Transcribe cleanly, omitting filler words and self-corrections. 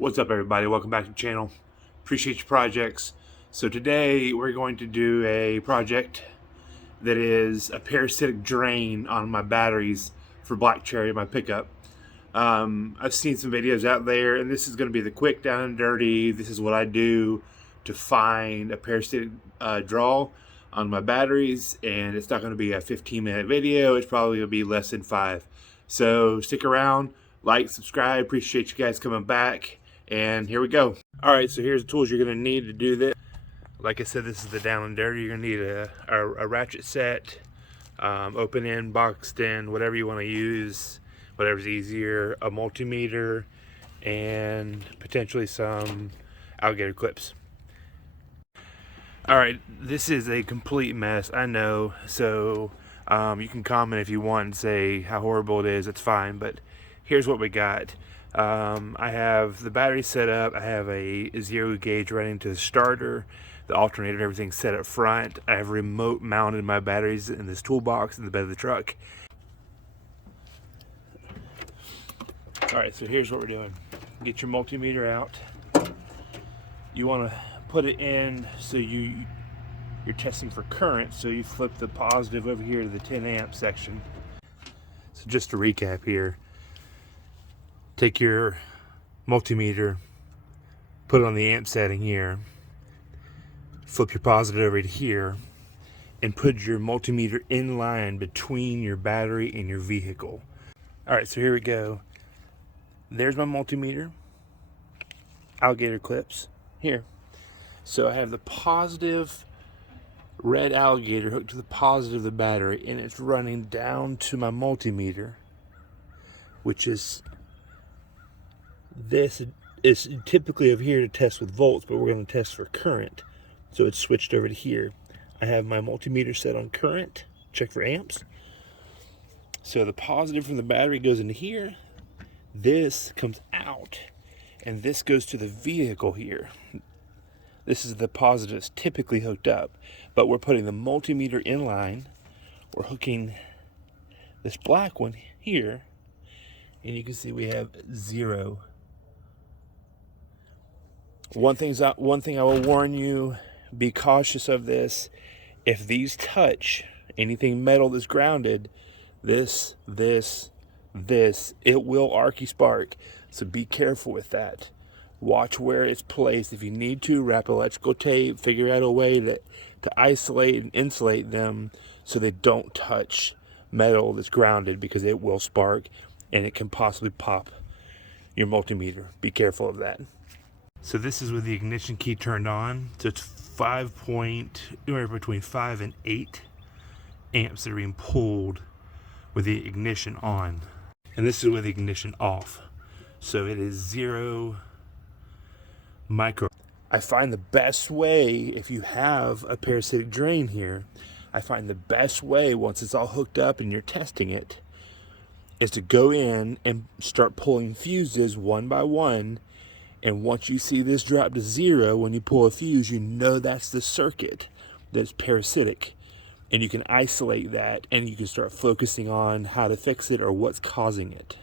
What's up, everybody? Welcome back to the channel. Appreciate your projects. So today we're going to do a project that is a parasitic drain on my batteries for Black Cherry, my pickup. I've seen some videos out there, and this is going to be the quick, down and dirty. This is what I do to find a parasitic draw on my batteries, and it's not going to be a 15-minute video. It's probably going to be less than 5. So stick around, like, subscribe. Appreciate you guys coming back, and here we go. All right, so here's the tools you're going to need to do this. Like I said, this is the down and dirty. You're going to need a ratchet set, open end, boxed in, whatever you want to use, whatever's easier, a multimeter, and potentially some alligator clips. All right, this is a complete mess, I know, so you can comment if you want and say how horrible it is. It's fine, but here's what we got. I have the battery set up. I have a 0 gauge running to the starter, the alternator and everything set up front. I have remote mounted my batteries in this toolbox in the bed of the truck. All right, so here's what we're doing. Get your multimeter out. You want to put it in so you're testing for current, so you flip the positive over here to the 10 amp section. So just to recap here, take your multimeter, put it on the amp setting here, flip your positive over to here, and put your multimeter in line between your battery and your vehicle. All right, so here we go. There's my multimeter, alligator clips here. So I have the positive red alligator hooked to the positive of the battery, and it's running down to my multimeter, which is this. Is typically over here to test with volts, but we're going to test for current. So it's switched over to here. I have my multimeter set on current, check for amps. So the positive from the battery goes into here. This comes out, and this goes to the vehicle here. This is the positives typically hooked up, but we're putting the multimeter in line. We're hooking this black one here, and you can see we have 0. One thing I will warn you, be cautious of this. If these touch anything metal that's grounded, this, it will arcy spark. So be careful with that. Watch where it's placed. If you need to, wrap electrical tape, figure out a way to isolate and insulate them so they don't touch metal that's grounded, because it will spark and it can possibly pop your multimeter. Be careful of that. So this is with the ignition key turned on. So it's anywhere between 5 and 8 amps that are being pulled with the ignition on. And this is with the ignition off. So it is 0 micro. I find the best way, if you have a parasitic drain here, I find the best way, once it's all hooked up and you're testing it, is to go in and start pulling fuses one by one. And once you see this drop to 0, when you pull a fuse, you know that's the circuit that's parasitic. And you can isolate that, and you can start focusing on how to fix it or what's causing it.